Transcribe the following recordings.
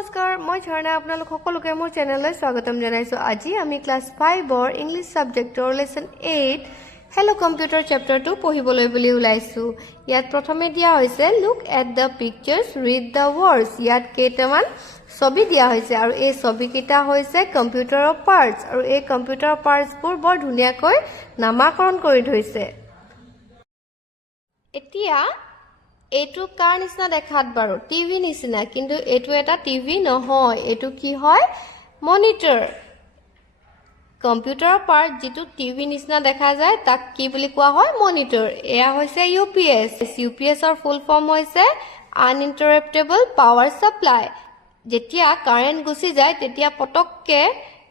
নমস্কাৰ মই ঝৰ্ণা আপোনালোক সকলোকে মোৰ চেনেললৈ স্বাগতম জনাইছো আজি আমি ক্লাছ 5 ৰ ইংলিছ সাবজেক্টৰ লেসন 8 হেলো কম্পিউটাৰ চেপ্টাৰ 2 পঢ়িবলৈ বুলি ওলাইছো ইয়াত প্ৰথমে দিয়া হৈছে look at the pictures read the words ইয়াত কেইটামান ছবি দিয়া হৈছে আৰু এই ছবিকিটা হৈছে কম্পিউটাৰৰ পাৰ্টস আৰু এই কম্পিউটাৰৰ পাৰ্টসবোৰ বৰ ধুনীয়াকৈ নামাকৰণ কৰি থৈছে এতিয়া এটু কাৰ নিচিনা দেখাত বাৰু টিভি নিচিনা কিন্তু এটু এটা টিভি নহয় এটু কি হয় মনিটৰ কম্পিউটাৰৰ পাৰ্ট যেটো টিভি নিচিনা দেখা যায় তাক কি বুলি কোৱা হয় মনিটৰ এয়া হৈছে ইউপিএছ ৰ ফুল ফৰ্ম হৈছে আনইন্টাৰাপ্টেবল পাৱাৰ সাপ্লাই যেতিয়া কাৰেন্ট গুচি যায় তেতিয়া পটককে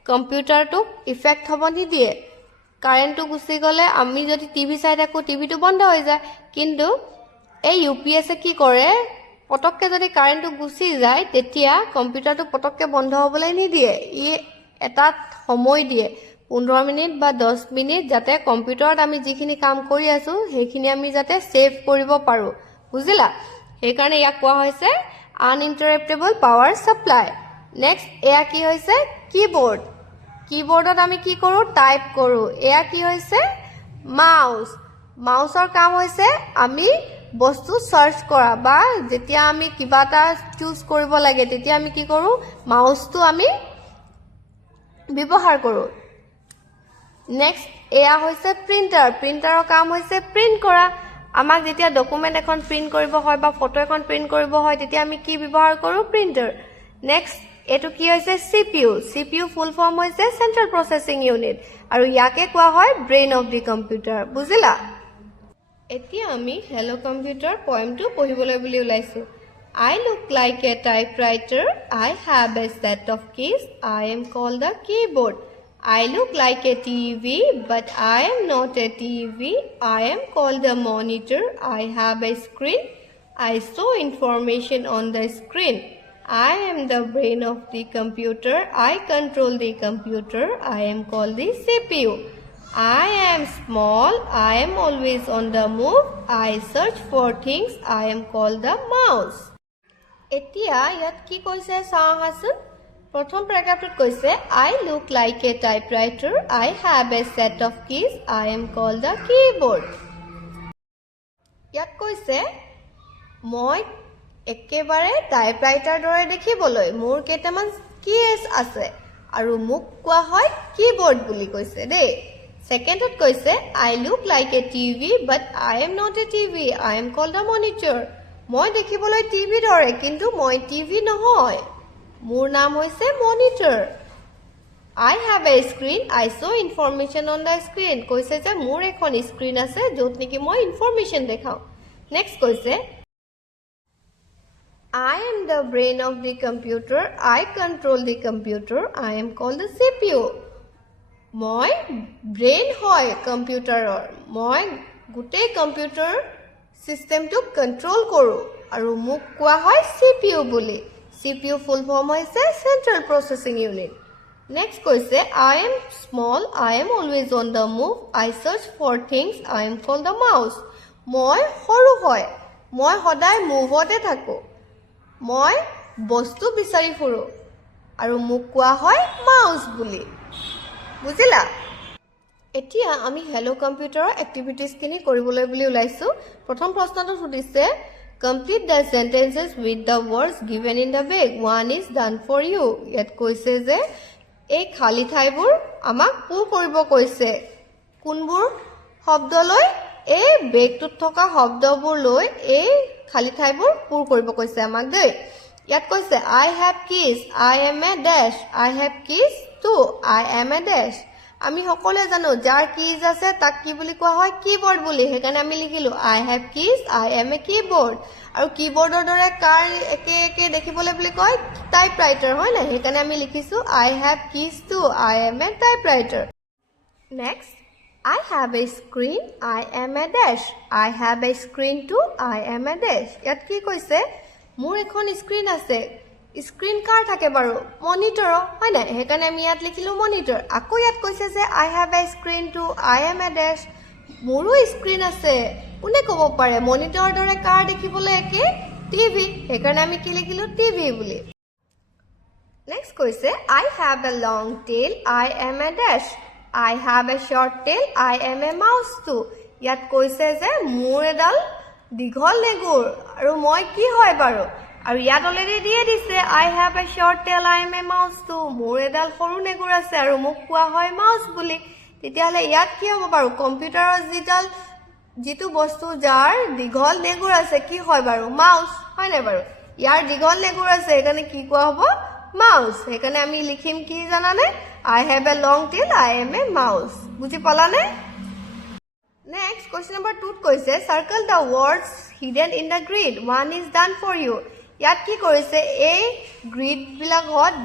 কম্পিউটাৰটো ইফেক্ট হ'ব নিদিয়ে কাৰেন্টটো গুচি গলে আমি যদি টিভি চাই থাকো টিভিটো বন্ধ হৈ যায় কিন্তু এই ইউপিএস কি কৰে পটককে যদি কাৰেন্টটো গুচি যায় তেতিয়া কম্পিউটাৰটো পটককে বন্ধ হ'বলৈ নিদিয়ে ই এটা সময় দিয়ে 15 মিনিট বা 10 মিনিট যাতে কম্পিউটাৰত আমি যিখিনি কাম কৰি আছো সেইখিনি আমি যাতে সেভ কৰিব পাৰো বুজিলা এই কাৰণে ইয়াক কোৱা হৈছে আনইন্টাৰাপ্টেবল পাৱাৰ সাপ্লাই নেক্সট এয়া কি হৈছে কিবৰ্ডত আমি কি কৰো টাইপ কৰো এয়া কি হৈছে মাউসৰ কাম হৈছে আমি বস্তু সাৰ্চ কৰা বা যেতিয়া আমি কিবা এটা চুজ কৰিব লাগে তেতিয়া আমি কি কৰো মাউসটো আমি ব্যৱহাৰ কৰো নেক্সট এয়া হৈছে প্ৰিন্টাৰৰ কাম হৈছে প্ৰিন্ট কৰা আমাক যেতিয়া ডকুমেন্ট এখন প্ৰিন্ট কৰিব হয় বা ফটো এখন প্ৰিন্ট কৰিব হয় তেতিয়া আমি কি ব্যৱহাৰ কৰো প্ৰিন্টাৰ নেক্সট এটো কি হৈছে সিপিইউ ফুল ফৰ্ম হৈছে সেন্ট্ৰাল প্ৰসেসিং ইউনিট আৰু ইয়াকে কোৱা হয় ব্ৰেইন অফ দি কম্পিউটাৰ বুজিলা এতিয়া আমি হেলো কম্পিউটাৰ পয়েমটো পঢ়িবলৈ বুলি ওলাইছো I look like a typewriter. I have a set of keys. I am called the keyboard. I look like a TV, but I am not a TV. I am called the monitor. I have a screen. I show information on the screen. I am the brain of the computer. I control the computer. I am called the CPU. I am small. I am always on the move. I search for things. I am called the mouse. এতিয়া ইয়াত কি কৈছে চাহাসুন প্ৰথম প্যাৰাগ্ৰাফত কৈছে I look like a typewriter. I have a set of keys. I am called the keyboard. ইয়াত কৈছে মই একেবাৰে টাইপৰাইটাৰ দৰে দেখিবলৈ মোৰ কেইটামান কিজ আছে আৰু মোক কোৱা হয় কিবৰ্ড বুলি কৈছে দেই সেকেন্ডত কৈছে I look like a TV but I am not a TV. I am called a monitor. মই দেখিবলৈ টিভি দৰে কিন্তু মই টিভি নহয় মোৰ নাম হৈছে monitor I have a screen. I show information on the screen. কৈছে যে মোৰ এখন স্ক্ৰিন আছে য'ত নেকি মই ইনফৰমেশন দেখাও নেক্সট কৈছে I am the brain of the computer. I control the computer. I am called the CPU. মই ব্ৰেইন হয় কম্পিউটাৰৰ মই গোটেই কম্পিউটাৰ সিস্টেমটো কন্ট্ৰোল কৰো আৰু মোক কোৱা হয় CPU বুলি CPU ফুল ফৰ্ম হৈছে সেন্ট্ৰাল প্ৰসেসিং ইউনিট নেক্সট কৈছে I am small. I am always on the move. I search for things. I am called the mouse. মই সৰু হয় মই সদায় মুভতে থাকো মই বস্তু বিচাৰি ফুৰো আৰু মোক কোৱা হয় মাউস বুলি বুজিলা এতিয়া আমি হেলো কম্পিউটাৰৰ এক্টিভিটিজ কিনি কৰিবলৈ বুলি ওলাইছো প্ৰথম প্ৰশ্নটো সুধিছে complete the sentences with the words given in the bag one is done for you ইয়াত কৈছে যে এই খালি ঠাইবোৰ আমাক পূৰ কৰিব কৈছে কোনবোৰ শব্দ লৈ এই বেগটোত থকা শব্দবোৰ লৈ এই খালি ঠাইবোৰ পূৰ কৰিব কৈছে আমাক দেই ইয়াত কৈছে I have keys. I am a dash. I have keys too. I am a dash. আমি সকলোৱে জানো যাৰ কিজ আছে তাক কি বুলি কোৱা হয় কিবৰ্ড বুলি হেকাৰণে আমি লিখিলো I have keys. I am a keyboard. আৰু কিবৰ্ডৰ দৰে কাৰ একে দেখিবলৈ বুলি কয় টাইপৰাইটাৰ হয় না হেকাৰণে আমি লিখিছো I have keys too. I am a typewriter. Next I have a screen. I am a dash. I have a screen too. I am a dash. ইয়াত কি কৈছে মোৰ এখন স্ক্ৰিন আছে স্ক্ৰিন কাৰ থাকে বাৰু মনিটৰ হয় না হেকাৰণে আমি ইয়াত লিখিলো মনিটৰ আকৌ ইয়াত কৈছে যে I have a screen too. I am a dash. মোৰো স্ক্ৰিন আছে কোনে ক'ব পাৰে মনিটৰৰ দৰে কাৰ দেখিবলৈ একে টিভি হেকাৰণে আমি কি লিখিলো টিভি বুলি Next কৈছে I have a long tail, I am a dash. I have a short tail, I am a mouse too. ইয়াত কৈছে যে মোৰ এডাল দীঘল নেগুৰ আৰু মই কি হয় বাৰু আৰু ইয়াত অলৰেডি দিয়ে দিছে I have a short tail, I am a mouse too. মোৰ এডাল সৰু নেগুৰ আছে আৰু মোক কোৱা হয় মাউস বুলি তেতিয়াহলে ইয়াত কি হ'ব বাৰু কম্পিউটাৰৰ যিটো বস্তু যাৰ দীঘল নেগুৰ আছে কি হয় বাৰু মাউস হয় নাই বাৰু ইয়াৰ দীঘল নেগুৰ আছে এখানে কি কোৱা হ'ব মাউস এখানে আমি লিখিম কি জানানে I have a long tail, I am a mouse. বুঝি পালানে Next question number 2 কৈছে circle the words hidden in the grid. One is done for you. ইয়াত কি কৰিছে এই গ্ৰিড বিলাকত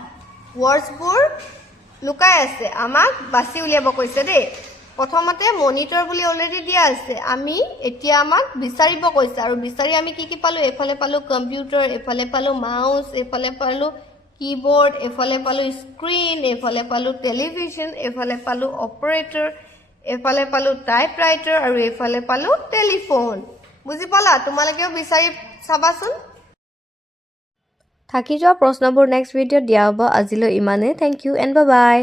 words বোৰ লুকাই আছে আমাক বাছি উলিয়াব কৈছে দেই প্ৰথমতে মনিটৰ বুলি অলৰেডি দিয়া আছে আমি এতিয়া আমাক বিচাৰিব কৈছে আৰু বিচাৰি আমি কি পালো এফালে পালো কম্পিউটাৰ এফালে পালো মাউস এফালে পালো keyboard এফালে পালো স্ক্ৰিন এফালে পালো টেলিভিছন এফালে পালো অপাৰেটৰ এফালে পালো টাইপৰাইটাৰ আৰু এফালে পালো টেলিফোন বুজি পালা তোমালোকেও বিচাৰি চাবাচোন থাকি যোৱা প্ৰশ্নবোৰ নেক্সট ভিডিঅ'ত দিয়া হ'ব আজিলৈ ইমানে thank you and bye by